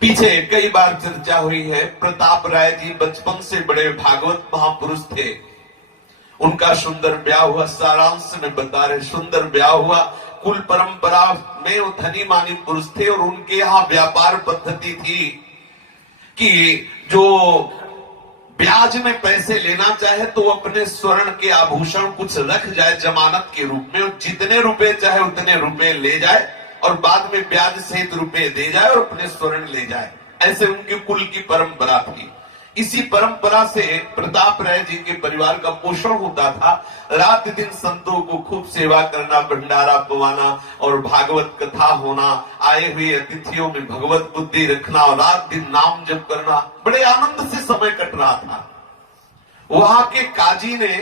पीछे कई बार चर्चा हुई है, प्रताप राय जी बचपन से बड़े भागवत महापुरुष थे। उनका सुंदर ब्याह हुआ, सारांश में बता रहे, सुंदर ब्याह हुआ, कुल परंपरा में वो धनी मानी पुरुष थे और उनके यहाँ व्यापार पद्धति थी कि जो ब्याज में पैसे लेना चाहे तो अपने स्वर्ण के आभूषण कुछ रख जाए जमानत के रूप में, और जितने रुपए चाहे उतने रुपए ले जाए और बाद में ब्याज सहित रुपए दे जाए और अपने स्वर्ण ले जाए। ऐसे उनके कुल की परंपरा थी। इसी परंपरा से प्रताप राय जी के परिवार का पोषण होता था। रात दिन संतों को खूब सेवा करना, भंडारा पवाना और भागवत कथा होना, आए हुए अतिथियों में भगवत बुद्धि रखना और रात दिन नाम जप करना, बड़े आनंद से समय कट रहा था। वहां के काजी ने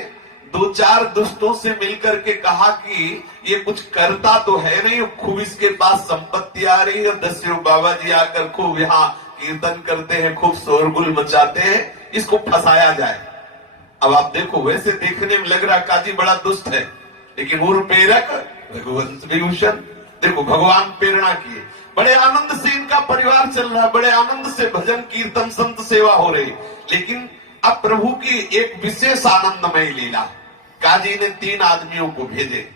दो चार दुष्टों से मिलकर के कहा कि ये कुछ करता तो है नहीं, खूब इसके पास संपत्ति आ रही है, दस्यु बाबा जी आकर खूब यहाँ कीर्तन करते हैं, खूब शोरगुल मचाते हैं, इसको फंसाया जाए। अब आप देखो, वैसे देखने में लग रहा काजी बड़ा दुष्ट है, लेकिन वो प्रेरक भगवंत विभूषण, देखो भगवान प्रेरणा किए, बड़े आनंद से इनका परिवार चल रहा, बड़े आनंद से भजन कीर्तन संत सेवा हो रही। लेकिन अब प्रभु की एक विशेष आनंदमय लीला, काजी ने 3 आदमियों को भेजे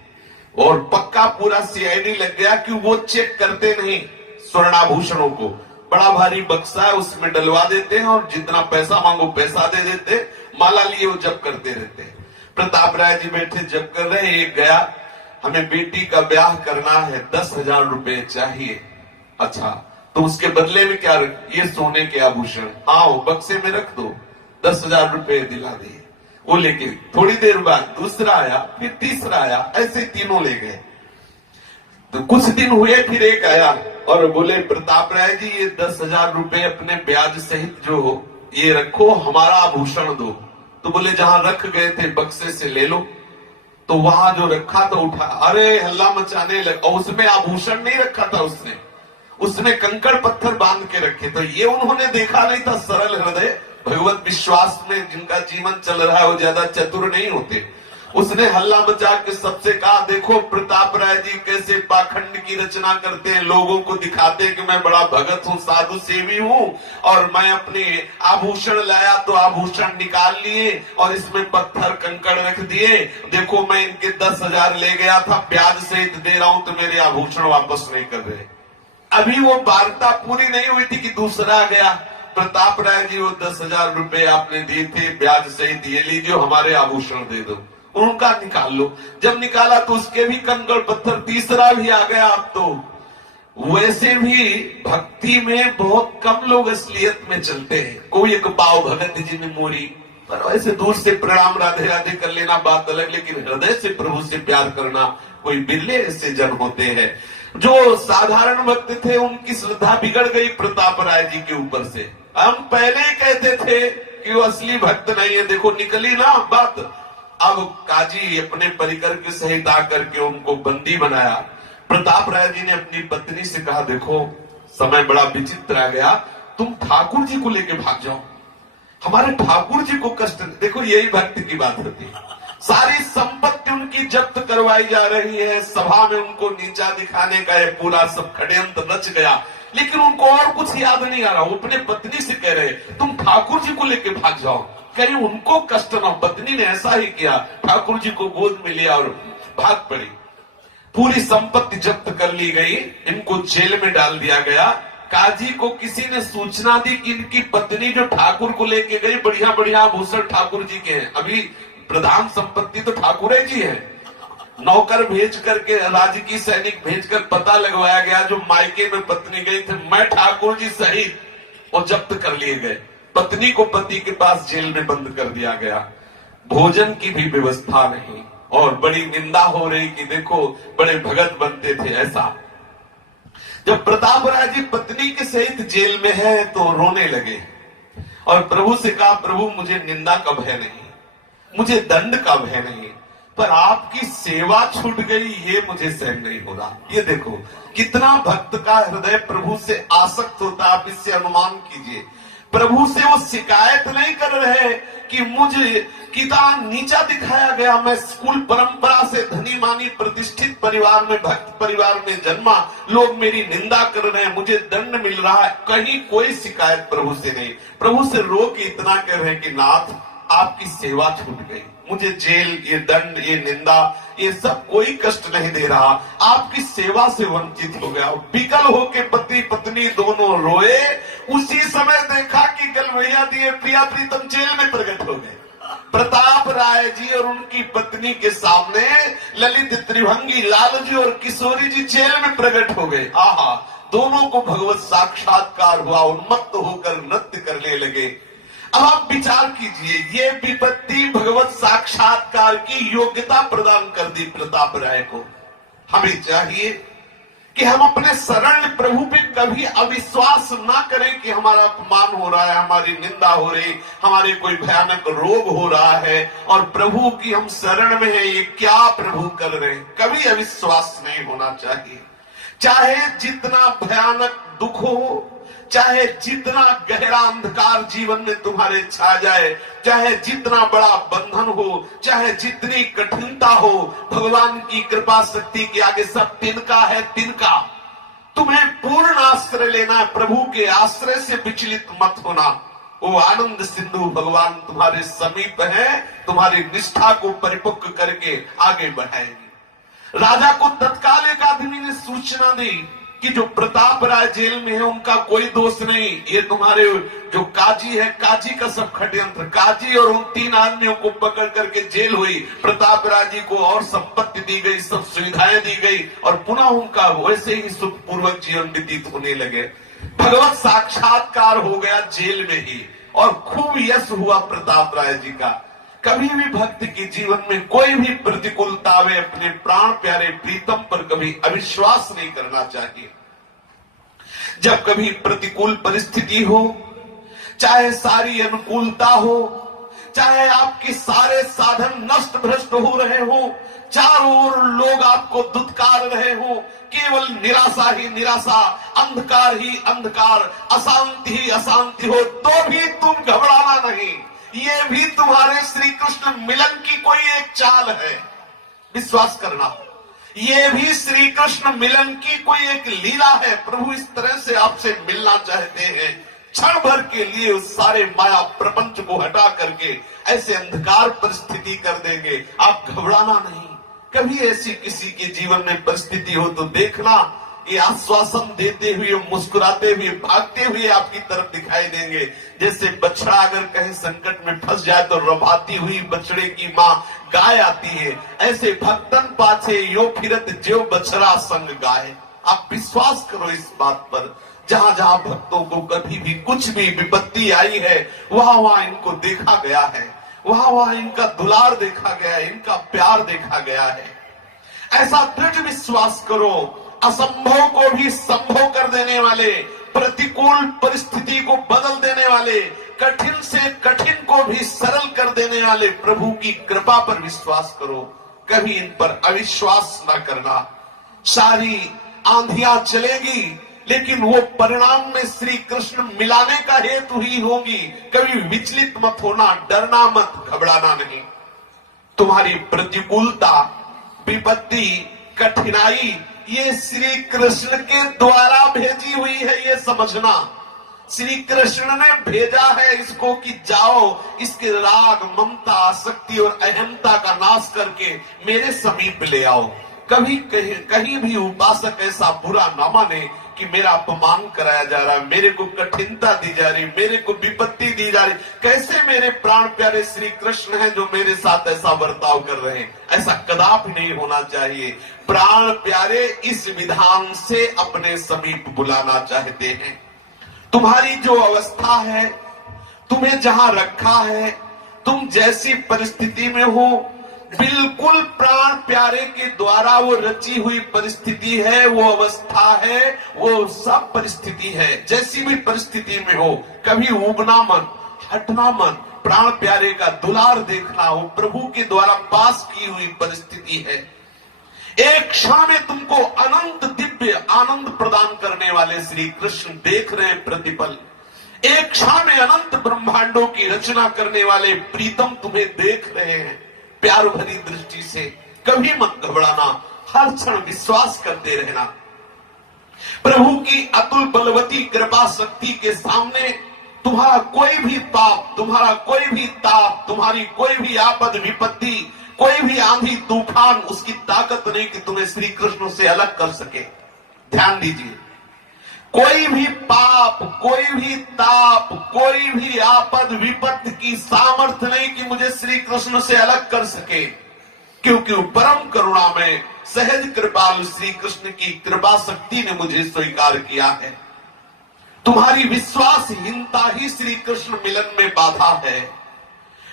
और पक्का पूरा सीआईडी लग गया कि वो चेक करते नहीं स्वर्णाभूषणों को, बड़ा भारी बक्सा है उसमें डलवा देते हैं और जितना पैसा मांगो पैसा दे देते, माला लिए वो जप करते रहते हैं। प्रताप राय जी बैठे जप कर रहे, एक गया, हमें बेटी का ब्याह करना है, 10,000 रुपए चाहिए। अच्छा, तो उसके बदले में क्या? ये सोने के आभूषण, हाँ वो बक्से में रख दो, 10,000 रुपए दिला दिए। वो लेके थोड़ी देर बाद दूसरा आया, फिर तीसरा आया, ऐसे तीनों ले गए। तो कुछ दिन हुए, फिर एक आया और बोले प्रताप राय जी ये 10,000 रुपए अपने ब्याज सहित जो हो ये रखो, हमारा आभूषण दो। तो बोले जहां रख गए थे बक्से से ले लो। तो वहां जो रखा था उठा, अरे हल्ला मचाने लगा, और उसमें आभूषण नहीं रखा था, उसने कंकड़ पत्थर बांध के रखे। तो ये उन्होंने देखा नहीं था, सरल हृदय भगवत विश्वास में जिनका जीवन चल रहा है वो ज्यादा चतुर नहीं होते। उसने हल्ला मचा के सबसे कहा, देखो प्रताप राय जी कैसे पाखंड की रचना करते हैं, लोगों को दिखाते हैं कि मैं बड़ा भगत हूँ, साधु सेवी हूँ, और मैं अपने आभूषण लाया तो आभूषण निकाल लिए और इसमें पत्थर कंकड़ रख दिए। देखो मैं इनके 10,000 ले गया था, ब्याज सहित दे रहा हूं तो मेरे आभूषण वापस नहीं कर रहे। अभी वो वार्ता पूरी नहीं हुई थी कि दूसरा गया, प्रताप राय जी वो 10,000 रुपए आपने दिए थे ब्याज सहित, ये लीजिए हमारे आभूषण दे दो, उनका निकाल लो। जब निकाला तो उसके भी कंकड़ पत्थर, तीसरा भी आ गया। अब तो वैसे भी भक्ति में बहुत कम लोग असलियत में चलते हैं, कोई एक पाव भगत जी ने मोरी, पर वैसे दूर से प्रणाम राधे राधे कर लेना बात अलग, लेकिन हृदय से प्रभु से प्यार करना कोई बिरले ऐसे जन होते हैं। जो साधारण भक्त थे उनकी श्रद्धा बिगड़ गई प्रताप राय जी के ऊपर से। हम पहले ही कहते थे कि वो असली भक्त नहीं है, देखो निकली ना बात। अब काजी अपने परिकर के सहित आकर के उनको बंदी बनाया। प्रताप राय जी ने अपनी पत्नी से कहा, देखो समय बड़ा विचित्र आ गया, तुम ठाकुर जी को लेके भाग जाओ, हमारे ठाकुर जी को कष्ट। देखो यही भक्त की बात होती है, सारी संपत्ति उनकी जब्त करवाई जा रही है, सभा में उनको नीचा दिखाने का ये पूरा सब षड्यंत्र रच गया, लेकिन उनको और कुछ याद नहीं आ रहा। वो अपने पत्नी से कह रहे, तुम ठाकुर जी को लेके भाग जाओ, कहीं उनको कष्ट न हो। पत्नी ने ऐसा ही किया, ठाकुर जी को गोद में लिया और भाग पड़ी। पूरी संपत्ति जब्त कर ली गई, इनको जेल में डाल दिया गया। काजी को किसी ने सूचना दी कि इनकी पत्नी जो ठाकुर को लेके गई, बढ़िया बढ़िया आभूषण ठाकुर जी के हैं, अभी प्रधान संपत्ति तो ठाकुर जी है। नौकर भेज करके, राजकीय सैनिक भेजकर पता लगवाया गया, जो मायके में पत्नी गई थी, मैं ठाकुर जी सहित, वो जब्त कर लिए गए। पत्नी को पति के पास जेल में बंद कर दिया गया, भोजन की भी व्यवस्था नहीं, और बड़ी निंदा हो रही कि देखो बड़े भगत बनते थे। ऐसा जब प्रताप राय जी पत्नी के सहित जेल में है तो रोने लगे और प्रभु से कहा, प्रभु मुझे निंदा का भय नहीं, मुझे दंड का भय नहीं, पर आपकी सेवा छूट गई ये मुझे सहन नहीं हो रहा। ये देखो कितना भक्त का हृदय प्रभु से आसक्त होता, आप इससे अनुमान कीजिए। प्रभु से वो शिकायत नहीं कर रहे कि मुझे कितना नीचा दिखाया गया। मैं स्कूल परंपरा से धनी मानी प्रतिष्ठित परिवार में, भक्त परिवार में जन्मा, लोग मेरी निंदा कर रहे हैं, मुझे दंड मिल रहा है, कहीं कोई शिकायत प्रभु से नहीं। प्रभु से रो के इतना कह रहे हैं कि नाथ आपकी सेवा छूट गई, मुझे जेल, ये दंड, ये निंदा, ये सब कोई कष्ट नहीं दे रहा, आपकी सेवा से वंचित हो गया। विकल होके पति पत्नी दोनों रोए। उसी समय देखा कि गलवैया दिए प्रिया प्रीतम जेल में प्रकट हो गए। प्रताप राय जी और उनकी पत्नी के सामने ललित त्रिभंगी लाल जी और किशोरी जी जेल में प्रकट हो गए। आहा, दोनों को भगवत साक्षात्कार हुआ, उन्मत्त होकर नृत्य करने लगे। अब आप विचार कीजिए, ये विपत्ति भगवत साक्षात्कार की योग्यता प्रदान कर दी प्रताप राय को। हमें चाहिए कि हम अपने शरण प्रभु पे कभी अविश्वास ना करें कि हमारा अपमान हो रहा है, हमारी निंदा हो रही, हमारे कोई भयानक रोग हो रहा है और प्रभु की हम शरण में है, ये क्या प्रभु कर रहे हैं। कभी अविश्वास नहीं होना चाहिए। चाहे जितना भयानक दुख हो, चाहे जितना गहरा अंधकार जीवन में तुम्हारे छा जाए, चाहे जितना बड़ा बंधन हो, चाहे जितनी कठिनता हो, भगवान की कृपा शक्ति के आगे सब तिनका है, तिनका। तुम्हें पूर्ण आश्रय लेना है, प्रभु के आश्रय से विचलित मत होना। वो आनंद सिंधु भगवान तुम्हारे समीप है, तुम्हारी निष्ठा को परिपक्व करके आगे बढ़ाएंगे। राजा को तत्काल एक आदमी ने सूचना दी कि जो प्रताप राय जेल में है उनका कोई दोष नहीं, ये तुम्हारे जो काजी है, काजी का सब षड्यंत्र। काजी और उन 3 आदमियों को पकड़ करके जेल हुई, प्रताप राय जी को और संपत्ति दी गई, सब सुविधाएं दी गई और पुनः उनका वैसे ही सुखपूर्वक जीवन व्यतीत होने लगे। भगवत साक्षात्कार हो गया जेल में ही और खूब यश हुआ प्रताप राय जी का। कभी भी भक्त के जीवन में कोई भी प्रतिकूलता आवे, अपने प्राण प्यारे प्रीतम पर कभी अविश्वास नहीं करना चाहिए। जब कभी प्रतिकूल परिस्थिति हो, चाहे सारी अनुकूलता हो, चाहे आपके सारे साधन नष्ट भ्रष्ट हो रहे हो, चारों ओर लोग आपको दुत्कार रहे हो, केवल निराशा ही निराशा, अंधकार ही अंधकार, अशांति ही अशांति हो, तो भी तुम घबराना नहीं। ये भी तुम्हारे श्री कृष्ण मिलन की कोई एक चाल है, विश्वास करना। ये भी श्री कृष्ण मिलन की कोई एक लीला है। प्रभु इस तरह से आपसे मिलना चाहते हैं, क्षण भर के लिए उस सारे माया प्रपंच को हटा करके ऐसे अंधकार परिस्थिति कर देंगे। आप घबराना नहीं। कभी ऐसी किसी के जीवन में परिस्थिति हो तो देखना, ये आश्वासन देते हुए, मुस्कुराते हुए, भागते हुए आपकी तरफ दिखाई देंगे। जैसे बछड़ा अगर कहीं संकट में फंस जाए तो रभाती हुई बछड़े की माँ गाय आती है, ऐसे भक्तन पाछे यो फिरत जो बछड़ा संग गाय। आप विश्वास करो इस बात पर। जहां जहां भक्तों को कभी भी कुछ भी विपत्ति आई है, वहां वहां इनको देखा गया है, वहां वहां इनका दुलार देखा गया है, इनका प्यार देखा गया है। ऐसा दृढ़ विश्वास करो। असंभव को भी संभव कर देने वाले, प्रतिकूल परिस्थिति को बदल देने वाले, कठिन से कठिन को भी सरल कर देने वाले प्रभु की कृपा पर विश्वास करो। कभी इन पर अविश्वास न करना। सारी आंधियां चलेगी लेकिन वो परिणाम में श्री कृष्ण मिलाने का हेतु ही होगी। कभी विचलित मत होना, डरना मत, घबराना नहीं। तुम्हारी प्रतिकूलता, विपत्ति, कठिनाई ये श्री कृष्ण के द्वारा भेजी हुई है, ये समझना। श्री कृष्ण ने भेजा है इसको कि जाओ इसके राग, ममता, आसक्ति और अहंता का नाश करके मेरे समीप ले आओ। कभी कहीं भी उपासक ऐसा बुरा ना माने कि मेरा अपमान कराया जा रहा है, मेरे को कठिनता दी जा रही, मेरे को विपत्ति दी जा रही, कैसे मेरे प्राण प्यारे श्री कृष्ण हैं जो मेरे साथ ऐसा बर्ताव कर रहे हैं। ऐसा कदापि नहीं होना चाहिए। प्राण प्यारे इस विधान से अपने समीप बुलाना चाहते हैं। तुम्हारी जो अवस्था है, तुम्हें जहां रखा है, तुम जैसी परिस्थिति में हो, बिल्कुल प्राण प्यारे के द्वारा वो रची हुई परिस्थिति है, वो अवस्था है, वो सब परिस्थिति है। जैसी भी परिस्थिति में हो, कभी उबना मन, हटना मन, प्राण प्यारे का दुलार देखना हो, प्रभु के द्वारा पास की हुई परिस्थिति है। एक क्षण में तुमको अनंत दिव्य आनंद प्रदान करने वाले श्री कृष्ण देख रहे हैं प्रतिपल। एक क्षण में अनंत ब्रह्मांडों की रचना करने वाले प्रीतम तुम्हें देख रहे हैं प्यार भरी दृष्टि से। कभी मत घबराना, हर क्षण विश्वास करते रहना। प्रभु की अतुल बलवती कृपा शक्ति के सामने तुम्हारा कोई भी पाप, तुम्हारा कोई भी ताप, तुम्हारी कोई भी आपद विपत्ति, कोई भी आंधी तूफान, उसकी ताकत नहीं कि तुम्हें श्री कृष्ण से अलग कर सके। ध्यान दीजिए, कोई भी पाप, कोई भी ताप, कोई भी आपद विपत्ति की सामर्थ्य नहीं कि मुझे श्री कृष्ण से अलग कर सके, क्योंकि वो परम करुणा में सहज कृपालु श्री कृष्ण की कृपा शक्ति ने मुझे स्वीकार किया है। तुम्हारी विश्वासहीनता ही श्री कृष्ण मिलन में बाधा है।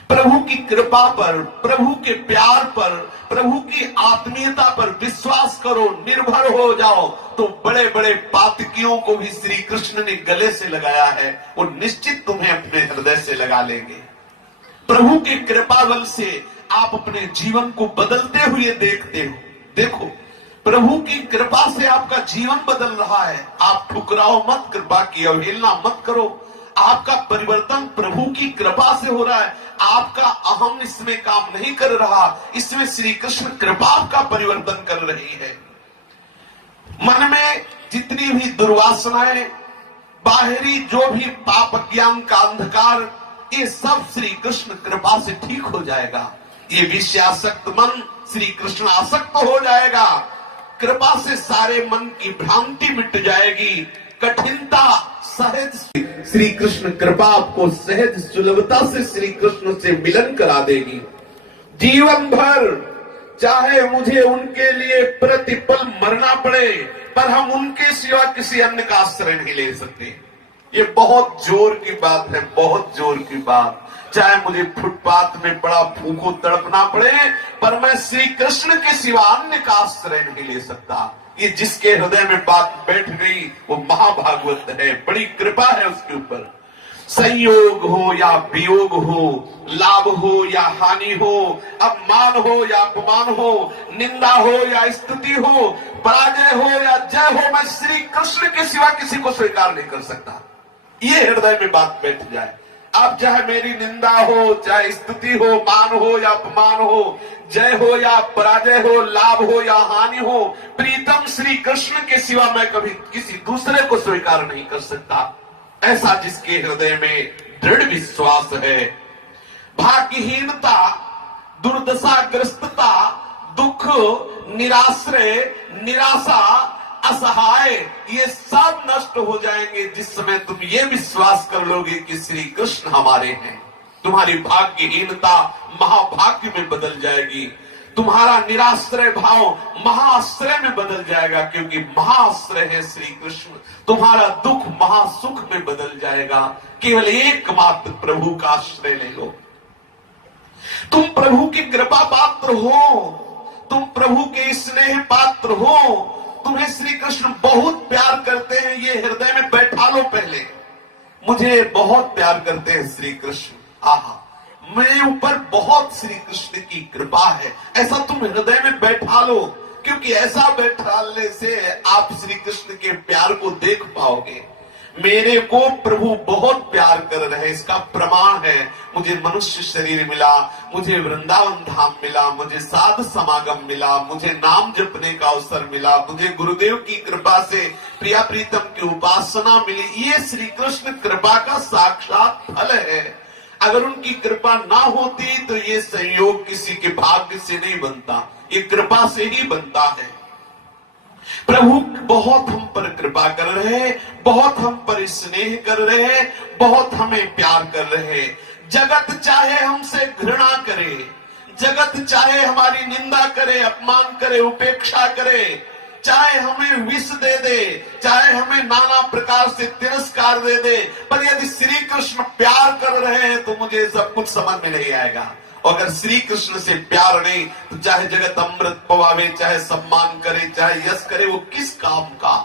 प्रभु की कृपा पर, प्रभु के प्यार पर, प्रभु की आत्मीयता पर विश्वास करो, निर्भर हो जाओ, तो बड़े बड़े पातकियों को भी श्री कृष्ण ने गले से लगाया है, वो निश्चित तुम्हें अपने हृदय से लगा लेंगे। प्रभु के कृपा बल से आप अपने जीवन को बदलते हुए देखते हो। देखो, प्रभु की कृपा से आपका जीवन बदल रहा है। आप ठुकराओ मत, कृपा की अवहेलना मत करो। आपका परिवर्तन प्रभु की कृपा से हो रहा है। आपका अहम इसमें काम नहीं कर रहा, इसमें श्री कृष्ण कृपा का परिवर्तन कर रही है। मन में जितनी भी दुर्वासनाएं, बाहरी जो भी पाप ज्ञान का अंधकार, ये सब श्री कृष्ण कृपा से ठीक हो जाएगा। ये विषयासक्त मन श्री कृष्ण आसक्त हो जाएगा। कृपा से सारे मन की भ्रांति मिट जाएगी। कठिनता सहज, श्री कृष्ण कृपा आपको सहज सुलभता से श्री कृष्ण से मिलन करा देगी। जीवन भर चाहे मुझे उनके लिए प्रतिपल मरना पड़े, पर हम उनके सिवा किसी अन्य का आश्रय नहीं ले सकते। ये बहुत जोर की बात है, बहुत जोर की बात। चाहे मुझे फुटपाथ में बड़ा भूखों तड़पना पड़े, पर मैं श्री कृष्ण के सिवा अन्य का आश्रय नहीं ले सकता। ये जिसके हृदय में बात बैठ गई वो महाभागवत है, बड़ी कृपा है उसके ऊपर। संयोग हो या वियोग हो, लाभ हो या हानि हो, अपमान हो या अपमान हो, निंदा हो या स्तुति हो, पराजय हो या जय हो, मैं श्री कृष्ण के सिवा किसी को स्वीकार नहीं कर सकता। ये हृदय में बात बैठ जाए। अब चाहे मेरी निंदा हो, चाहे स्तुति हो, मान हो या अपमान हो, जय हो या पराजय हो, लाभ हो या हानि हो, प्रीतम श्री कृष्ण के सिवा मैं कभी किसी दूसरे को स्वीकार नहीं कर सकता। ऐसा जिसके हृदय में दृढ़ विश्वास है। भाग्यहीनता, दुर्दशाग्रस्तता, दुख, निराश्रय, निराशा, असहाय, ये सब नष्ट हो जाएंगे जिस समय तुम ये विश्वास कर लोगे कि श्री कृष्ण हमारे हैं। तुम्हारी भाग्यहीनता महाभाग्य में बदल जाएगी। तुम्हारा निराश्रय भाव महाआश्रय में बदल जाएगा, क्योंकि महाआश्रय है श्री कृष्ण। तुम्हारा दुख महासुख में बदल जाएगा। केवल एकमात्र प्रभु का आश्रय ले लो। तुम प्रभु की कृपा पात्र हो, तुम प्रभु के स्नेह पात्र हो। तुम्हें श्री कृष्ण बहुत प्यार करते हैं, ये हृदय में बैठा लो पहले। मुझे बहुत प्यार करते हैं श्री कृष्ण, आहा, मेरे ऊपर बहुत श्री कृष्ण की कृपा है, ऐसा तुम हृदय में बैठा लो। क्योंकि ऐसा बैठाने से आप श्री कृष्ण के प्यार को देख पाओगे। मेरे को प्रभु बहुत प्यार कर रहे हैं, इसका प्रमाण है मुझे मनुष्य शरीर मिला, मुझे वृंदावन धाम मिला, मुझे साध समागम मिला, मुझे नाम जपने का अवसर मिला, मुझे गुरुदेव की कृपा से प्रिया प्रीतम की उपासना मिली। ये श्री कृष्ण कृपा का साक्षात फल है। अगर उनकी कृपा ना होती तो ये संयोग किसी के भाग्य से नहीं बनता, ये कृपा से ही बनता है। प्रभु बहुत हम पर कृपा कर रहे हैं, बहुत हम पर स्नेह कर रहे हैं, बहुत हमें प्यार कर रहे हैं। जगत चाहे हमसे घृणा करे, जगत चाहे हमारी निंदा करे, अपमान करे, उपेक्षा करे, चाहे हमें विष दे दे, चाहे हमें नाना प्रकार से तिरस्कार दे दे, पर यदि श्री कृष्ण प्यार कर रहे हैं तो मुझे सब कुछ समझ में नहीं आएगा। और अगर श्री कृष्ण से प्यार नहीं तो चाहे जगत अमृत पवावे, चाहे सम्मान करे, चाहे यश करे, वो किस काम का।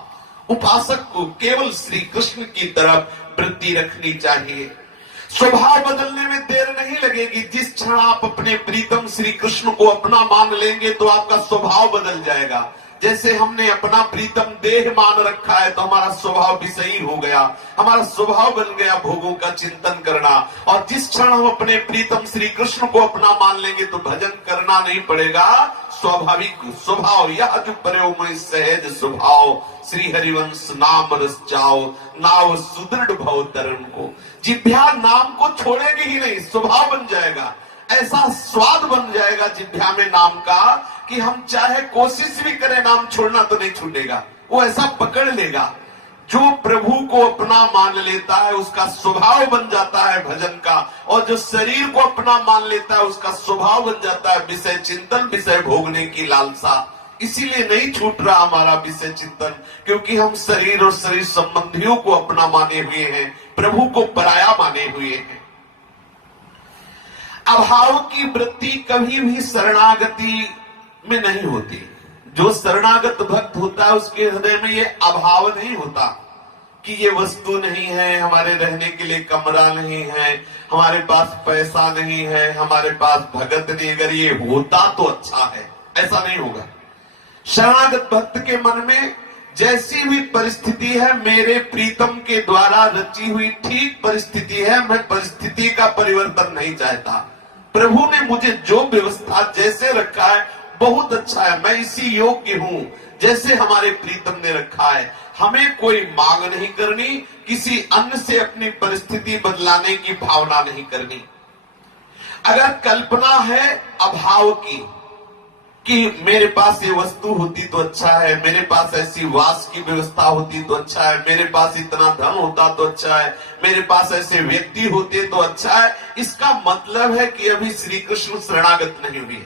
उपासक को केवल श्री कृष्ण की तरफ वृत्ति रखनी चाहिए। स्वभाव बदलने में देर नहीं लगेगी। जिस क्षण आप अपने प्रीतम श्री कृष्ण को अपना मान लेंगे तो आपका स्वभाव बदल जाएगा। जैसे हमने अपना प्रीतम देह मान रखा है तो हमारा स्वभाव विषयी हो गया, हमारा स्वभाव बन गया भोगों का चिंतन करना। और जिस क्षण हम अपने प्रीतम श्री कृष्ण को अपना मान लेंगे तो भजन करना नहीं पड़ेगा, स्वाभाविक स्वभाव यह जो प्रयोग में सहज स्वभाव, श्री हरिवंश नाम रस जाओ, नाव सुदृढ़ भव तरन को। जिभ्या नाम को छोड़ेगी ही नहीं, स्वभाव बन जाएगा, ऐसा स्वाद बन जाएगा जिभ्या में नाम का कि हम चाहे कोशिश भी करें नाम छोड़ना तो नहीं छूटेगा, वो ऐसा पकड़ लेगा। जो प्रभु को अपना मान लेता है उसका स्वभाव बन जाता है भजन का, और जो शरीर को अपना मान लेता है उसका स्वभाव बन जाता है विषय चिंतन, विषय भोगने की लालसा। इसीलिए नहीं छूट रहा हमारा विषय चिंतन, क्योंकि हम शरीर और शरीर संबंधियों को अपना माने हुए हैं, प्रभु को पराया माने हुए हैं। अभाव की वृत्ति कभी भी शरणागति में नहीं होती। जो शरणागत भक्त होता है उसके हृदय में ये अभाव नहीं होता कि ये वस्तु नहीं है, हमारे रहने के लिए कमरा नहीं है, हमारे पास पैसा नहीं है, हमारे पास भगत नहीं। अगर ये होता तो अच्छा है, ऐसा नहीं होगा। शरणागत भक्त के मन में जैसी भी परिस्थिति है, मेरे प्रीतम के द्वारा रची हुई ठीक परिस्थिति है, मैं परिस्थिति का परिवर्तन नहीं चाहता। प्रभु ने मुझे जो व्यवस्था जैसे रखा है बहुत अच्छा है, मैं इसी योग्य हूं जैसे हमारे प्रीतम ने रखा है। हमें कोई मांग नहीं करनी, किसी अन्य से अपनी परिस्थिति बदलाने की भावना नहीं करनी। अगर कल्पना है अभाव की कि मेरे पास ये वस्तु होती तो अच्छा है, मेरे पास ऐसी वास की व्यवस्था होती तो अच्छा है, मेरे पास इतना धन होता तो अच्छा है, मेरे पास ऐसे व्यक्ति होते तो अच्छा है, इसका मतलब है कि अभी श्री कृष्ण शरणागत नहीं हुई।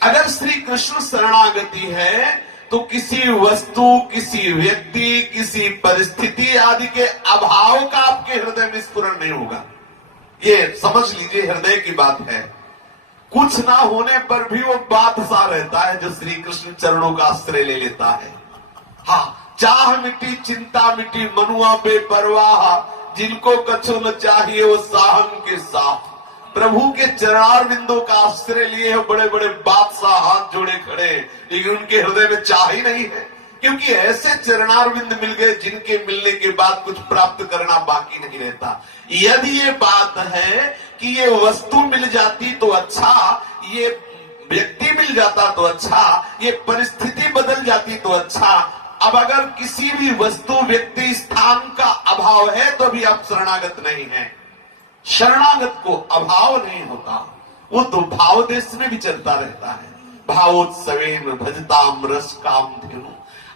अगर श्री कृष्ण शरणागति है तो किसी वस्तु, किसी व्यक्ति, किसी परिस्थिति आदि के अभाव का आपके हृदय में स्फुरण नहीं होगा। ये समझ लीजिए, हृदय की बात है। कुछ ना होने पर भी वो बादशाह रहता है जो श्री कृष्ण चरणों का आश्रय ले लेता है। हाँ, चाह मिटी चिंता मिटी मनुआ बेपरवाह, जिनको कछु न चाहिए वो साहन के साथ। प्रभु के चरणारविंदों का आश्रय लिए है बड़े बड़े बादशाह हाथ जोड़े खड़े, लेकिन उनके हृदय में चाह ही नहीं है, क्योंकि ऐसे चरणारविंद मिल गए जिनके मिलने के बाद कुछ प्राप्त करना बाकी नहीं रहता। यदि ये बात है कि ये वस्तु मिल जाती तो अच्छा, ये व्यक्ति मिल जाता तो अच्छा, ये परिस्थिति बदल जाती तो अच्छा। अब अगर किसी भी वस्तु, व्यक्ति, स्थान का अभाव है तो भी आप शरणागत नहीं है। शरणागत को अभाव नहीं होता, वो तो भाव देश में भी चलता रहता है। भावोत्सवेन भजताम रस काम धेनु।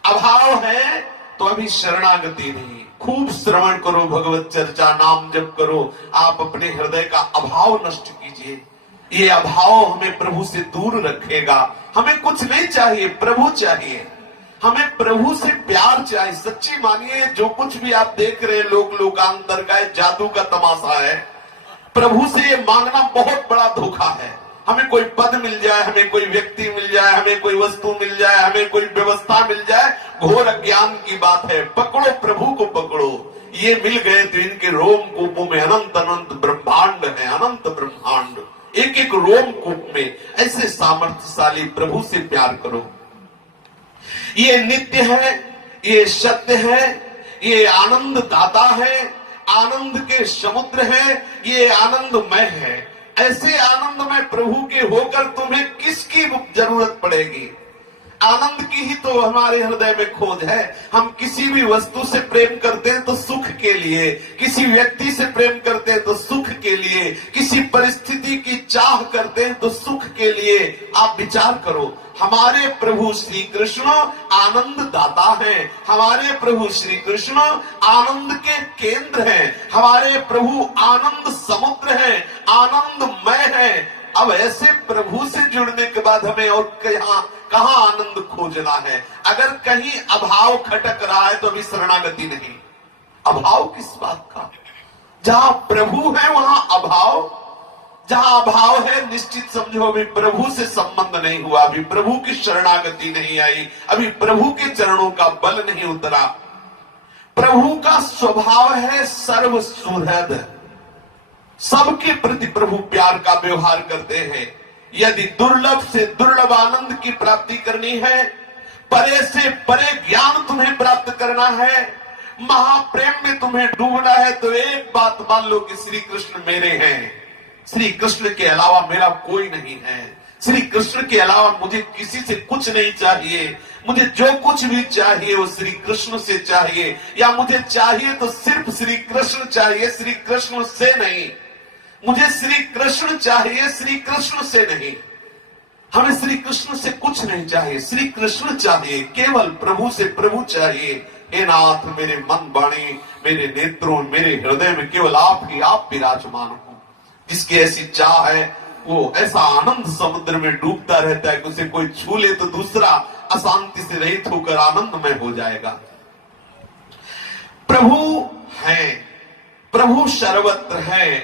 अभाव है तो अभी शरणागति नहीं। खूब श्रवण करो, भगवत चर्चा, नाम जप करो, आप अपने हृदय का अभाव नष्ट कीजिए। ये अभाव हमें प्रभु से दूर रखेगा। हमें कुछ नहीं चाहिए, प्रभु चाहिए। हमें प्रभु से प्यार चाहिए। सच्ची मानिए, जो कुछ भी आप देख रहे हैं लोक लोकांतर का जादू का तमाशा है। प्रभु से ये मांगना बहुत बड़ा धोखा है। हमें कोई पद मिल जाए, हमें कोई व्यक्ति मिल जाए, हमें कोई वस्तु मिल जाए, हमें कोई व्यवस्था मिल जाए, घोर अज्ञान की बात है। पकड़ो, प्रभु को पकड़ो। ये मिल गए तो इनके रोम कूपों में अनंत अनंत ब्रह्मांड है, अनंत ब्रह्मांड। एक एक रोम कूप में ऐसे सामर्थ्यशाली प्रभु से प्यार करो। ये नित्य है, ये सत्य है, ये आनंद दाता है, आनंद के समुद्र है, ये आनंदमय है। ऐसे आनंदमय प्रभु के होकर तुम्हें किसकी जरूरत पड़ेगी? आनंद की ही तो हमारे हृदय में खोज है। हम किसी भी वस्तु से प्रेम करते हैं तो सुख के लिए, किसी व्यक्ति से प्रेम करते हैं तो सुख के लिए, किसी परिस्थिति की चाह करते हैं तो सुख के लिए। आप विचार करो, हमारे प्रभु श्री कृष्ण आनंद दाता हैं, हमारे प्रभु श्री कृष्ण आनंद के केंद्र हैं, हमारे प्रभु आनंद समुद्र हैं, आनंदमय हैं। अब ऐसे प्रभु से जुड़ने के बाद हमें और कहां आनंद खोजना है? अगर कहीं अभाव खटक रहा है तो अभी शरणागति नहीं। अभाव किस बात का? जहां प्रभु है वहां अभाव, जहां अभाव है निश्चित समझो अभी प्रभु से संबंध नहीं हुआ, अभी प्रभु की शरणागति नहीं आई, अभी प्रभु के चरणों का बल नहीं उतरा। प्रभु का स्वभाव है सर्व सुहृद, सबके प्रति प्रभु प्यार का व्यवहार करते हैं। यदि दुर्लभ से दुर्लभ आनंद की प्राप्ति करनी है परे से परे ज्ञान तुम्हें प्राप्त करना है, महाप्रेम में तुम्हें डूबना है, तो एक बात मान लो कि श्री कृष्ण मेरे हैं। श्री कृष्ण के अलावा मेरा कोई नहीं है। श्री कृष्ण के अलावा मुझे किसी से कुछ नहीं चाहिए। मुझे जो कुछ भी चाहिए वो श्री कृष्ण से चाहिए, या मुझे चाहिए तो सिर्फ श्री कृष्ण चाहिए, श्री कृष्ण से नहीं। मुझे श्री कृष्ण चाहिए, श्री कृष्ण से नहीं। हमें श्री कृष्ण से कुछ नहीं चाहिए, श्री कृष्ण चाहिए, केवल प्रभु से प्रभु चाहिए। हे नाथ, मेरे मन वाणी, मेरे नेत्रों, मेरे हृदय में केवल आप ही आप विराजमान हो। जिसकी ऐसी चाह है वो ऐसा आनंद समुद्र में डूबता रहता है कि उसे कोई छू ले तो दूसरा अशांति से रहित होकर आनंदमय हो जाएगा। प्रभु हैं, प्रभु सर्वत्र हैं,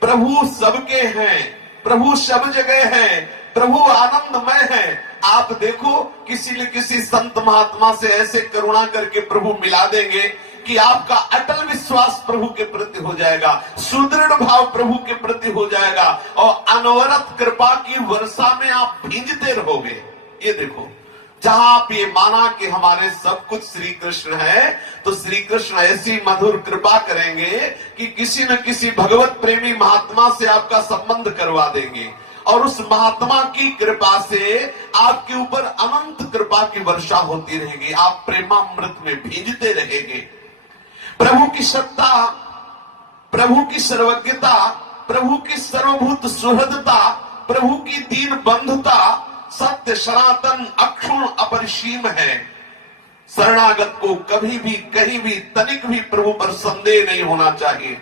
प्रभु सबके हैं, प्रभु सब जगह हैं, प्रभु आनंदमय है। आप देखो, किसी न किसी संत महात्मा से ऐसे करुणा करके प्रभु मिला देंगे कि आपका अटल विश्वास प्रभु के प्रति हो जाएगा, सुदृढ़ भाव प्रभु के प्रति हो जाएगा, और अनवरत कृपा की वर्षा में आप भींजते रहोगे। ये देखो, जहां आप ये माना कि हमारे सब कुछ श्री कृष्ण है, तो श्री कृष्ण ऐसी मधुर कृपा करेंगे कि किसी न किसी भगवत प्रेमी महात्मा से आपका संबंध करवा देंगे, और उस महात्मा की कृपा से आपके ऊपर अनंत कृपा की वर्षा होती रहेगी। आप प्रेमामृत में भींजते रहेंगे। प्रभु की सत्ता, प्रभु की सर्वज्ञता, प्रभु की सर्वभूत सुहृदता, प्रभु की दीन बंधुता सत्य सनातन अक्षुण अपरिसीम है। शरणागत को कभी भी कहीं भी तनिक भी प्रभु पर संदेह नहीं होना चाहिए।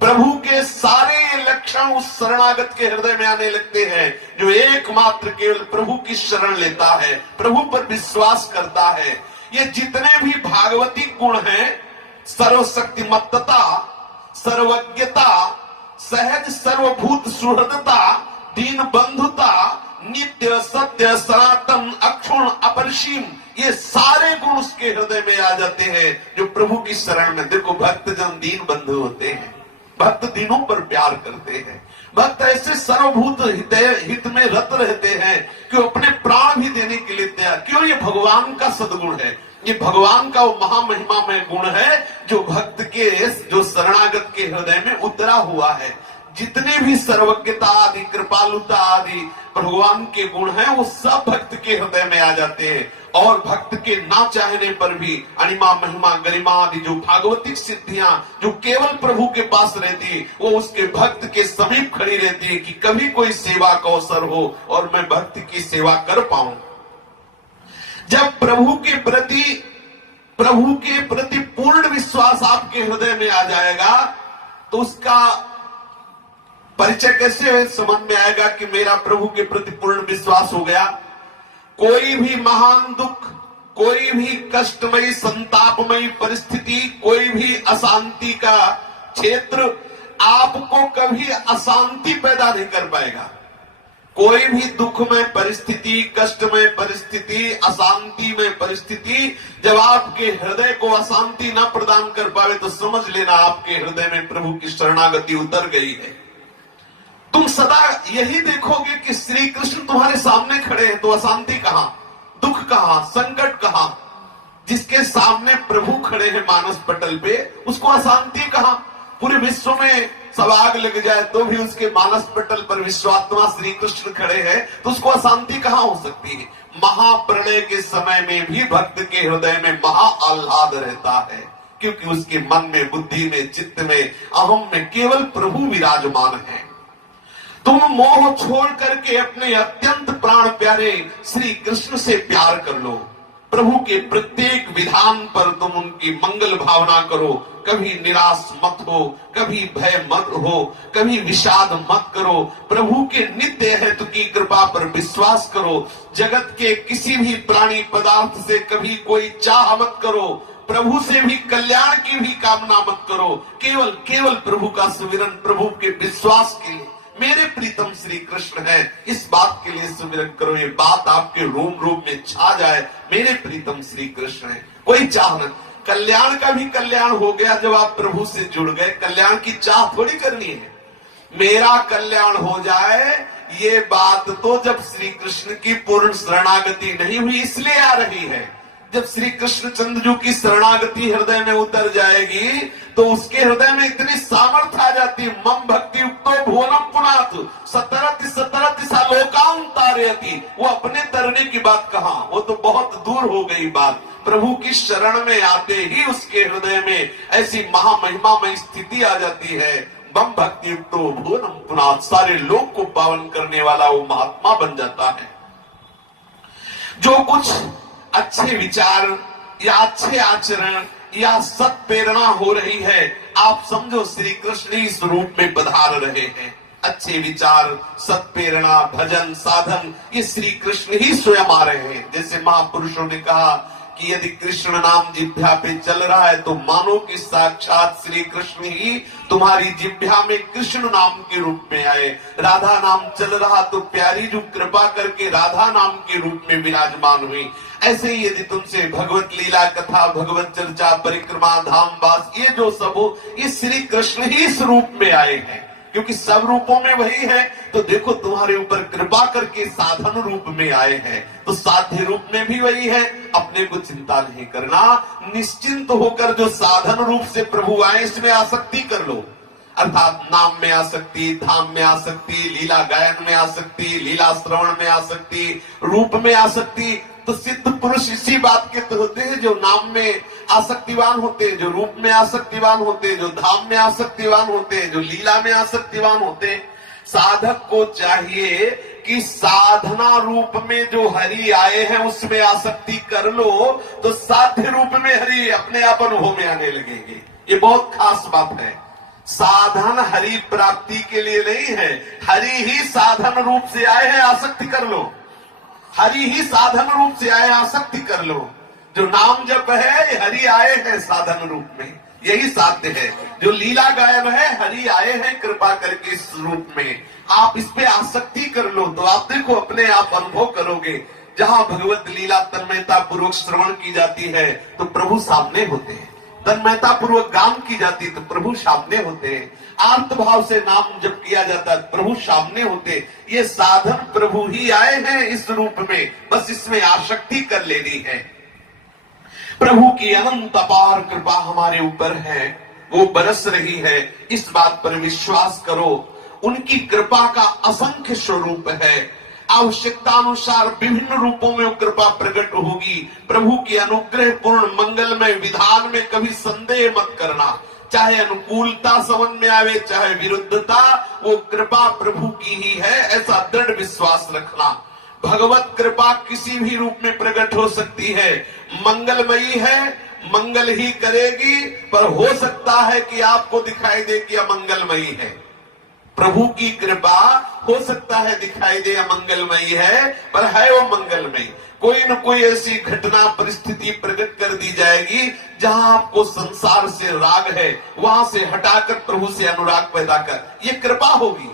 प्रभु के सारे लक्षण उस शरणागत के हृदय में आने लगते हैं जो एकमात्र केवल प्रभु की शरण लेता है, प्रभु पर विश्वास करता है। ये जितने भी भागवती गुण हैं, सर्वशक्तिमत्तता, सर्वज्ञता, सहज सर्वभूत सुहृदता, दीन बंधुता, नित्य सत्य सनातन अक्षुण अपरिसीम, ये सारे गुण उसके हृदय में आ जाते हैं जो प्रभु की शरण में। देखो, भक्त जन दीन बंधु होते हैं, भक्त दीनों पर प्यार करते हैं, भक्त ऐसे सर्वभूत हित में रत रहते हैं कि वो अपने प्राण भी देने के लिए तैयार। क्यों? ये भगवान का सद्गुण है, ये भगवान का वो महामहिमामय गुण है जो भक्त के, जो शरणागत के हृदय में उतरा हुआ है। जितने भी सर्वज्ञता आदि, कृपालुता आदि भगवान के गुण हैं, वो सब भक्त के हृदय में आ जाते हैं। और भक्त के ना चाहने पर भी अणिमा महिमा गरिमा आदि जो भागवतिक सिद्धियां जो केवल प्रभु के पास रहती, वो उसके भक्त के समीप खड़ी रहती है कि कभी कोई सेवा का अवसर हो और मैं भक्त की सेवा कर पाऊं। जब प्रभु के प्रति पूर्ण विश्वास आपके हृदय में आ जाएगा, तो उसका परिचय कैसे समझ में आएगा कि मेरा प्रभु के प्रति पूर्ण विश्वास हो गया? कोई भी महान दुख, कोई भी कष्टमयी संतापमयी परिस्थिति, कोई भी अशांति का क्षेत्र आपको कभी अशांति पैदा नहीं कर पाएगा। कोई भी दुखमय परिस्थिति, कष्टमय परिस्थिति, अशांति में परिस्थिति जब आपके हृदय को अशांति न प्रदान कर पावे, तो समझ लेना आपके हृदय में प्रभु की शरणागति उतर गई है। तुम सदा यही देखोगे कि श्री कृष्ण तुम्हारे सामने खड़े हैं, तो अशांति कहां, दुख कहां, संकट कहां? जिसके सामने प्रभु खड़े हैं मानस पटल पे, उसको अशांति कहां? पूरे विश्व में सब आग लग जाए तो भी उसके मानस पटल पर विश्वात्मा श्री कृष्ण खड़े हैं, तो उसको अशांति कहां हो सकती है? महाप्रलय के समय में भी भक्त के हृदय में महा आह्लाद रहता है, क्योंकि उसके मन में, बुद्धि में, चित्त में, अहम में केवल प्रभु विराजमान है। तुम मोह छोड़ करके अपने अत्यंत प्राण प्यारे श्री कृष्ण से प्यार कर लो। प्रभु के प्रत्येक विधान पर तुम उनकी मंगल भावना करो। कभी निराश मत हो, कभी भय मत हो, कभी विषाद मत करो। प्रभु के नित्य हेतु की कृपा पर विश्वास करो। जगत के किसी भी प्राणी पदार्थ से कभी कोई चाह मत करो। प्रभु से भी कल्याण की भी कामना मत करो। केवल प्रभु का सुमिरन, प्रभु के विश्वास के लिए, मेरे प्रीतम श्री कृष्ण है, इस बात के लिए सुमिरन करो। ये बात आपके रोम रोम में छा जाए, मेरे प्रीतम श्री कृष्ण है। कोई चाह न, कल्याण का भी कल्याण हो गया जब आप प्रभु से जुड़ गए। कल्याण की चाह थोड़ी करनी है, मेरा कल्याण हो जाए ये बात तो जब श्री कृष्ण की पूर्ण शरणागति नहीं हुई इसलिए आ रही है। जब श्री कृष्णचंद्र जी की शरणागति हृदय में उतर जाएगी तो उसके हृदय में इतनी सामर्थ्य आ जाती, मम भक्ति युक्तो भुवनम पुनात सतरति सतरति सा लोकां तारयति। वो अपने तरने की बात कहां, वो तो बहुत दूर हो गई बात। प्रभु की शरण में आते ही उसके हृदय में ऐसी महामहिमामय स्थिति आ जाती है, मम भक्ति युक्तो भुवनम पुनात, सारे लोक को पावन करने वाला वो महात्मा बन जाता है। जो कुछ अच्छे विचार या अच्छे आचरण या सत प्रेरणा हो रही है, आप समझो श्री कृष्ण इस रूप में पधार रहे हैं। अच्छे विचार, सत प्रेरणा, भजन, साधन, ये श्री कृष्ण ही स्वयं आ रहे हैं। जैसे महापुरुषों ने कहा कि यदि कृष्ण नाम जिह्वा पे चल रहा है तो मानो कि साक्षात श्री कृष्ण ही तुम्हारी जिह्वा में कृष्ण नाम के रूप में आए। राधा नाम चल रहा तो प्यारी जो कृपा करके राधा नाम के रूप में विराजमान हुई। ऐसे ही यदि तुमसे भगवत लीला कथा, भगवत चर्चा, परिक्रमा, धाम वास, ये जो सब हो, ये श्री कृष्ण ही इस रूप में आए हैं, क्योंकि सब रूपों में वही है। तो देखो तुम्हारे ऊपर कृपा करके साधन रूप में आए हैं, तो साध्य रूप में भी वही है। अपने को चिंता नहीं करना, निश्चिंत होकर जो साधन रूप से प्रभु आए इसमें आसक्ति कर लो। अर्थात नाम में आसक्ति, धाम में आसक्ति, लीला गायन में आसक्ति, लीला श्रवण में आसक्ति, रूप में आसक्ति। तो सिद्ध पुरुष इसी बात के तो होते हैं, जो नाम में आसक्तिवान होते हैं, जो रूप में आसक्तिवान होते हैं, जो धाम में आसक्तिवान होते हैं, जो लीला में आसक्तिवान होते हैं। साधक को चाहिए कि साधना रूप में जो हरि आए हैं उसमें आसक्ति कर लो, तो साध्य रूप में हरि अपने आप अनुभव में आने लगेंगे। ये बहुत खास बात है। साधन हरि प्राप्ति के लिए नहीं है, हरि ही साधन रूप से आए हैं, आसक्ति कर लो। हरि ही साधन रूप से आए, आसक्ति कर लो। जो नाम जप है हरि आए हैं साधन रूप में, यही साध्य है। जो लीला गायन है हरि आए हैं कृपा करके इस रूप में, आप इस पे आसक्ति कर लो तो आप देखो अपने आप अनुभव करोगे। जहां भगवत लीला तन्मयता पूर्वक श्रवण की जाती है तो प्रभु सामने होते हैं, तन्मयता पूर्वक गान की जाती है तो प्रभु सामने होते हैं, आर्त भाव से नाम जप किया जाता है प्रभु सामने होते। ये साधन प्रभु ही आए हैं इस रूप में, बस इसमें आसक्ति कर लेनी है। प्रभु की अनंत अपार कृपा हमारे ऊपर है, वो बरस रही है, इस बात पर विश्वास करो। उनकी कृपा का असंख्य स्वरूप है, आवश्यकता अनुसार विभिन्न रूपों में वो कृपा प्रकट होगी। प्रभु की अनुग्रह पूर्ण मंगलमय विधान में कभी संदेह मत करना, चाहे अनुकूलता समझ में आवे चाहे विरुद्धता, वो कृपा प्रभु की ही है, ऐसा दृढ़ विश्वास रखना। भगवत कृपा किसी भी रूप में प्रकट हो सकती है, मंगलमयी है, मंगल ही करेगी, पर हो सकता है कि आपको दिखाई दे कि अमंगलमयी है। प्रभु की कृपा हो सकता है दिखाई दे अमंगलमयी है, पर है वो मंगलमयी। कोई न कोई ऐसी घटना परिस्थिति प्रकट कर दी जाएगी जहां आपको संसार से राग है, वहां से हटाकर प्रभु से अनुराग पैदा कर, ये कृपा होगी।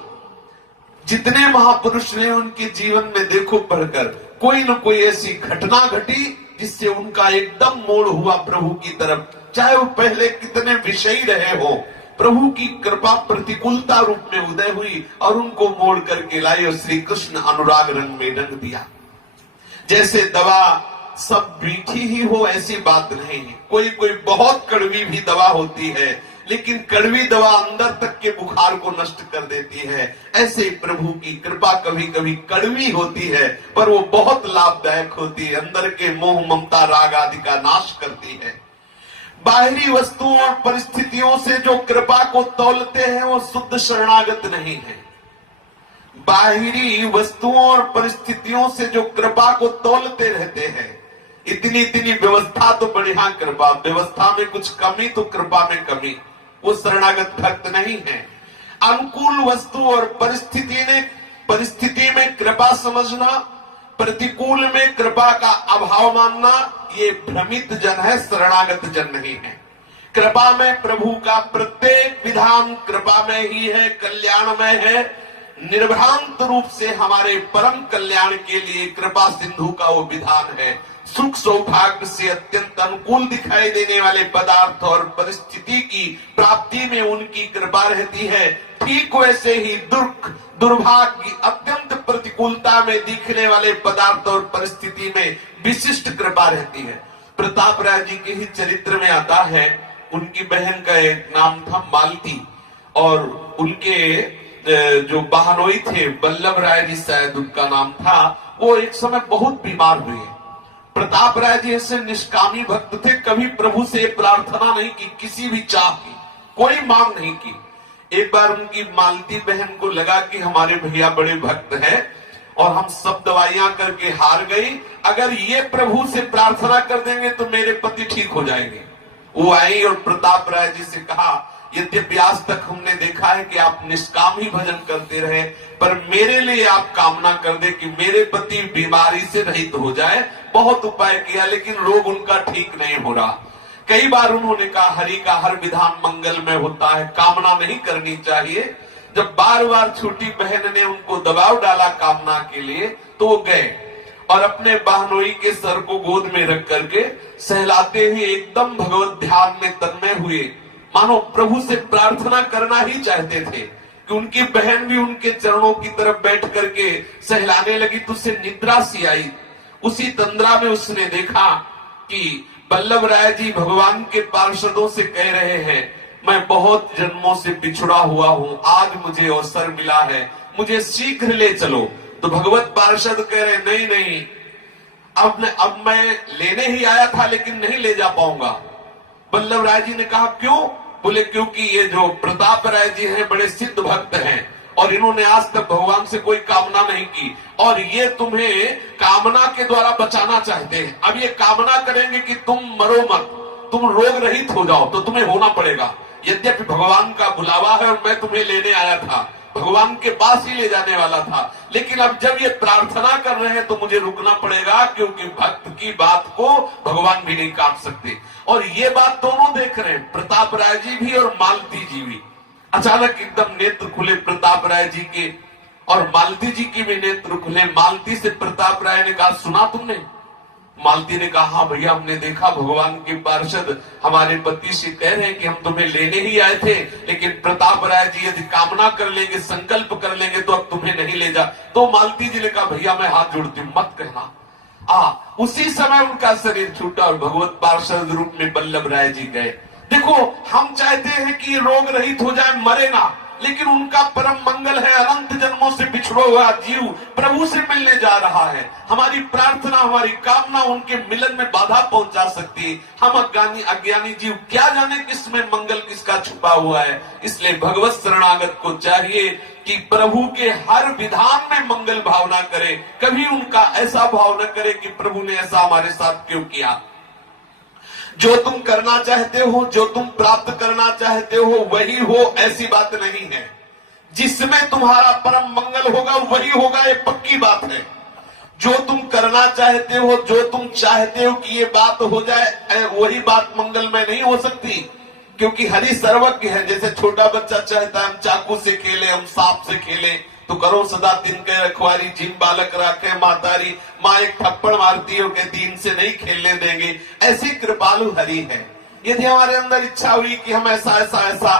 जितने महापुरुष ने उनके जीवन में देखो पढ़कर, कोई न कोई ऐसी घटना घटी जिससे उनका एकदम मोड़ हुआ प्रभु की तरफ, चाहे वो पहले कितने विषयी रहे हो। प्रभु की कृपा प्रतिकूलता रूप में उदय हुई और उनको मोड़ करके लाई और श्री कृष्ण अनुराग रंग में रंग दिया। जैसे दवा सब मीठी ही हो ऐसी बात नहीं है, कोई कोई बहुत कड़वी भी दवा होती है, लेकिन कड़वी दवा अंदर तक के बुखार को नष्ट कर देती है। ऐसे प्रभु की कृपा कभी कभी कड़वी होती है पर वो बहुत लाभदायक होती है, अंदर के मोह ममता राग आदि का नाश करती है। बाहरी वस्तुओं और परिस्थितियों से जो कृपा को तौलते हैं वो शुद्ध शरणागत नहीं है। बाहरी वस्तुओं और परिस्थितियों से जो कृपा को तौलते रहते हैं, इतनी इतनी व्यवस्था तो बढ़िया कृपा, व्यवस्था में कुछ कमी तो कृपा में कमी, वो शरणागत भक्त नहीं है। अनुकूल वस्तु और परिस्थिति में कृपा समझना, प्रतिकूल में कृपा का अभाव मानना, ये भ्रमित जन है, शरणागत जन नहीं है। कृपा में प्रभु का प्रत्येक विधान कृपा में ही है, कल्याणमय है। निर्भ्रांत रूप से हमारे परम कल्याण के लिए कृपा सिंधु का वो विधान है। सुख सौभाग्य से अत्यंत अनुकूल दिखाई देने वाले पदार्थ और परिस्थिति की प्राप्ति में उनकी कृपा रहती है। ठीक वैसे ही दुर्भाग्य अत्यंत प्रतिकूलता में दिखने वाले पदार्थ और परिस्थिति में विशिष्ट कृपा रहती है। प्रताप राय जी के ही चरित्र में आता है, उनकी बहन का एक नाम था मालती, और उनके जो बहनोई थे वल्लभ राय जी शायद उनका नाम था, वो एक समय बहुत बीमार हुए। प्रताप राय जी ऐसे निष्कामी भक्त थे, कभी प्रभु से प्रार्थना नहीं की, किसी भी चाह की कोई मांग नहीं की। एक बार उनकी मालती बहन को लगा कि हमारे भैया बड़े भक्त हैं और हम सब दवाइयां करके हार गई, अगर ये प्रभु से प्रार्थना कर देंगे तो मेरे पति ठीक हो जाएंगे। वो आई और प्रताप राय जी से कहा, यद्यपि आज तक हमने देखा है कि आप निष्काम ही भजन करते रहे, पर मेरे लिए आप कामना कर दे कि मेरे पति बीमारी से रहित हो जाए। बहुत उपाय किया लेकिन रोग उनका ठीक नहीं हो रहा। कई बार उन्होंने कहा, हरि का हर विधान मंगल में होता है, कामना नहीं करनी चाहिए। जब बार बार छोटी बहन ने उनको दबाव डाला कामना के लिए, तो वो गए और अपने बहनोई के सर को गोद में रख करके सहलाते हुए एकदम भगवत ध्यान में तन्मय हुए, मानो प्रभु से प्रार्थना करना ही चाहते थे। कि उनकी बहन भी उनके चरणों की तरफ बैठ करके सहलाने लगी तो उसे निद्रा सी आई। उसी तंद्रा में उसने देखा कि वल्लभ राय जी भगवान के पार्षदों से कह रहे हैं, मैं बहुत जन्मों से बिछड़ा हुआ हूं, आज मुझे अवसर मिला है, मुझे शीघ्र ले चलो। तो भगवत पार्षद कह रहे, नहीं नहीं, अब मैं लेने ही आया था लेकिन नहीं ले जा पाऊंगा। वल्लभ राय जी ने कहा, क्यों? बोले, क्योंकि ये जो प्रताप राय जी हैं बड़े सिद्ध भक्त हैं और इन्होंने आज तक भगवान से कोई कामना नहीं की, और ये तुम्हें कामना के द्वारा बचाना चाहते हैं। अब ये कामना करेंगे कि तुम मरो मत, तुम रोग रहित हो जाओ, तो तुम्हें होना पड़ेगा। यद्यपि भगवान का बुलावा है और मैं तुम्हें लेने आया था, भगवान के पास ही ले जाने वाला था, लेकिन अब जब ये प्रार्थना कर रहे हैं तो मुझे रुकना पड़ेगा, क्योंकि भक्त की बात को भगवान भी नहीं काट सकते। और ये बात दोनों देख रहे हैं, प्रताप राय जी भी और मालती जी भी। अचानक एकदम नेत्र खुले प्रताप राय जी के, और मालती जी के भी नेत्र खुले। मालती से प्रताप राय ने कहा, सुना तुमने? मालती ने कहा, हाँ भैया, हमने देखा भगवान के पार्षद हमारे पति से कह रहे हैं कि हम तुम्हें लेने ही आए थे, लेकिन प्रताप राय जी यदि कामना कर लेंगे, संकल्प कर लेंगे तो अब तुम्हें नहीं ले जा। तो मालती जी ने कहा, भैया मैं हाथ जोड़ती हूं, मत कहना। उसी समय उनका शरीर छूटा और भगवत पार्षद रूप में वल्लभ राय जी गए। देखो, हम चाहते हैं कि ये रोग रहित हो जाए, मरे ना, लेकिन उनका परम मंगल है। अनंत जन्मों से बिछड़ा हुआ जीव प्रभु से मिलने जा रहा है। हमारी प्रार्थना, हमारी कामना उनके मिलन में बाधा पहुंचा सकती है। हम अज्ञानी जीव क्या जाने किसमें मंगल किसका छुपा हुआ है। इसलिए भगवत शरणागत को चाहिए कि प्रभु के हर विधान में मंगल भावना करे। कभी उनका ऐसा भाव न करे कि प्रभु ने ऐसा हमारे साथ क्यों किया। जो तुम करना चाहते हो, जो तुम प्राप्त करना चाहते हो वही हो, ऐसी बात नहीं है। जिसमें तुम्हारा परम मंगल होगा वही होगा, ये पक्की बात है। जो तुम करना चाहते हो, जो तुम चाहते हो कि ये बात हो जाए, वही बात मंगलमय नहीं हो सकती, क्योंकि हरि सर्वज्ञ है। जैसे छोटा बच्चा चाहता है हम चाकू से खेले, हम सांप से खेले, तो करो सदा तिनके रखवारी, जिन बालक राखे मातारी। माँ एक थप्पड़ मारती है और कहती इनसे नहीं खेलने देंगे। ऐसी कृपालु हरि है। यदि हमारे अंदर इच्छा हुई कि हम ऐसा ऐसा ऐसा,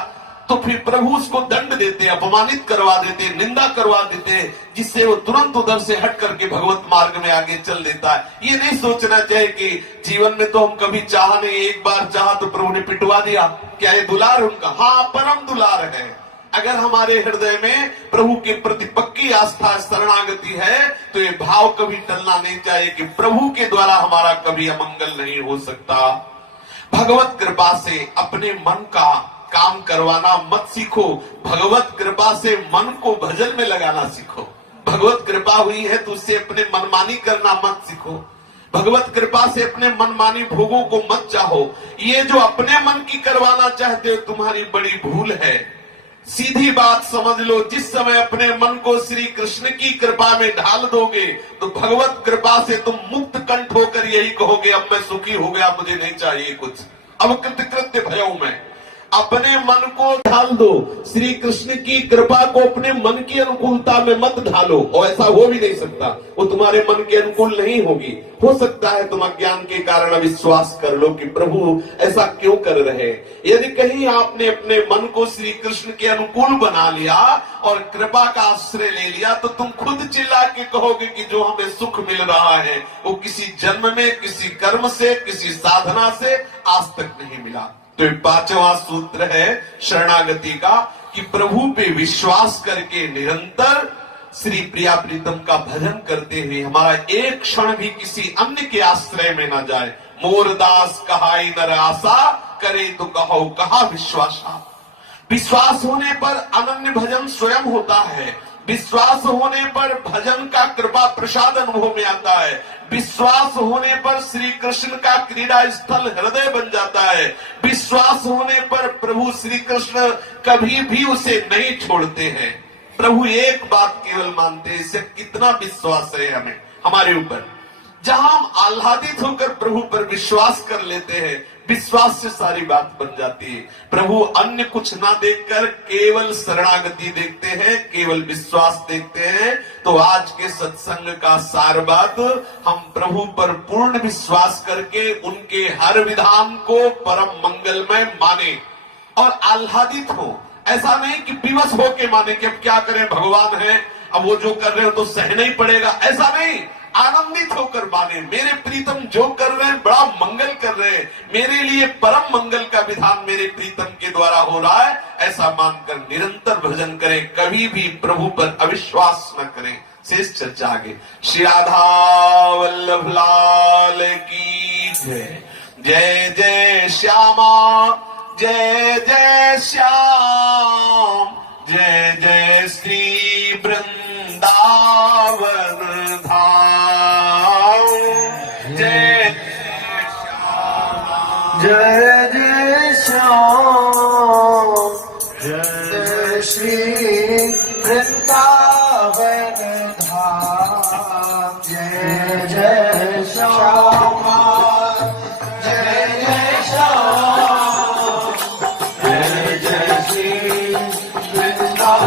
तो फिर प्रभु उसको दंड देते, अपमानित करवा देते, निंदा करवा देते, जिससे वो तुरंत उधर से हट करके भगवत मार्ग में आगे चल देता है। ये नहीं सोचना चाहिए कि जीवन में तो हम कभी चाह नहीं, एक बार चाहा तो प्रभु ने पिटवा दिया। क्या ये दुलार उनका? हाँ, परम दुलार है। अगर हमारे हृदय में प्रभु के प्रति पक्की आस्था, शरणागति है, तो ये भाव कभी टलना नहीं चाहिए कि प्रभु के द्वारा हमारा कभी अमंगल नहीं हो सकता। भगवत कृपा से अपने मन का काम करवाना मत सीखो, भगवत कृपा से मन को भजन में लगाना सीखो। भगवत कृपा हुई है तो उससे अपने मनमानी करना मत सीखो। भगवत कृपा से अपने मनमानी भोगों को मत चाहो। ये जो अपने मन की करवाना चाहते हो, तुम्हारी बड़ी भूल है। सीधी बात समझ लो, जिस समय अपने मन को श्री कृष्ण की कृपा में ढाल दोगे तो भगवत कृपा से तुम मुक्त कंठ होकर यही कहोगे, अब मैं सुखी हो गया, मुझे नहीं चाहिए कुछ, अब कृतकृत्य भयऊ मैं। अपने मन को ढाल दो, श्री कृष्ण की कृपा को अपने मन की अनुकूलता में मत ढालो, और ऐसा हो भी नहीं सकता, वो तुम्हारे मन के अनुकूल नहीं होगी। हो सकता है तुम अज्ञान के कारण अविश्वास कर लो कि प्रभु ऐसा क्यों कर रहे। यदि कहीं आपने अपने मन को श्री कृष्ण के अनुकूल बना लिया और कृपा का आश्रय ले लिया, तो तुम खुद चिल्ला के कहोगे कि जो हमें सुख मिल रहा है वो किसी जन्म में, किसी कर्म से, किसी साधना से आज तक नहीं मिला। तो ये 5वां सूत्र है शरणागति का, कि प्रभु पे विश्वास करके निरंतर श्री प्रिया प्रीतम का भजन करते हुए हमारा एक क्षण भी किसी अन्य के आश्रय में न जाए। मोरदास कहाई नर आशा, करे तो कहो कहा विश्वासा। विश्वास होने पर अनन्य भजन स्वयं होता है। विश्वास होने पर भजन का कृपा प्रसाद अनुभव में आता है। विश्वास होने पर श्री कृष्ण का क्रीड़ा स्थल हृदय बन जाता है। विश्वास होने पर प्रभु श्री कृष्ण कभी भी उसे नहीं छोड़ते हैं। प्रभु एक बात केवल मानते हैं, इससे कितना विश्वास है हमें हमारे ऊपर। जहां हम आह्लादित होकर प्रभु पर विश्वास कर लेते हैं, विश्वास से सारी बात बन जाती है। प्रभु अन्य कुछ ना देखकर केवल शरणागति देखते हैं, केवल विश्वास देखते हैं। तो आज के सत्संग का सार बात, हम प्रभु पर पूर्ण विश्वास करके उनके हर विधान को परम मंगलमय माने और आह्लादित हो। ऐसा नहीं कि विवश होके माने कि अब क्या करें, भगवान है, अब वो जो कर रहे हो तो सहना ही पड़ेगा, ऐसा नहीं। आनंदित होकर माने, मेरे प्रीतम जो कर रहे हैं बड़ा मंगल कर रहे हैं, मेरे लिए परम मंगल का विधान मेरे प्रीतम के द्वारा हो रहा है, ऐसा मानकर निरंतर भजन करें। कभी भी प्रभु पर अविश्वास न करें। शेष चर्चा आगे। श्री राधा वल्लभ लाल की जय। जय जय श्यामा, जय जय श्याम, जय जय श्री वृंदावन धाम। जय जय जय श्याम, जय श्री वृंदावन धाम। जय जय श्याम, जय जय श्याम, जय जय श्री वृंदावन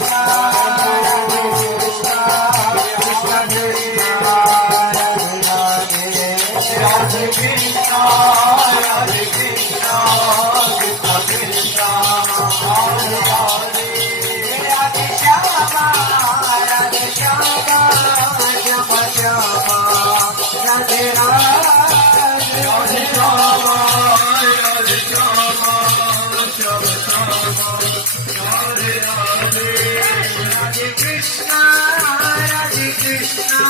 धाम। Krishna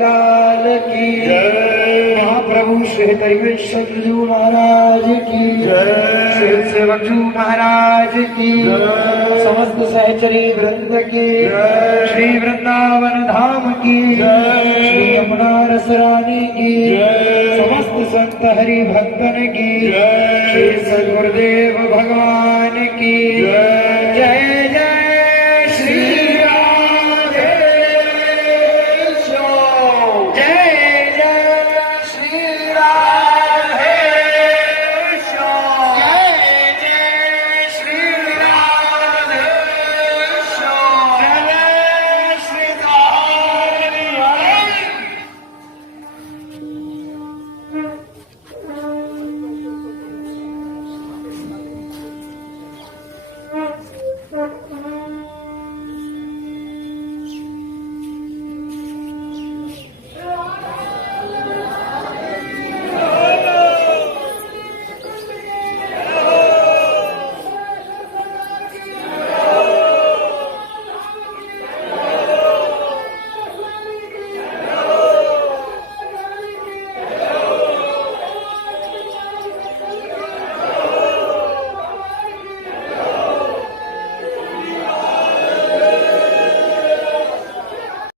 लाल की महाप्रभु श्री करिवेश्वरजू महाराज की श्री सेवकजू महाराज की समस्त सहचरी वृंद की श्री वृंदावन धाम की श्री यमुना रस रानी की समस्त संत हरि भक्तन की श्री सद्गुरुदेव भगवान की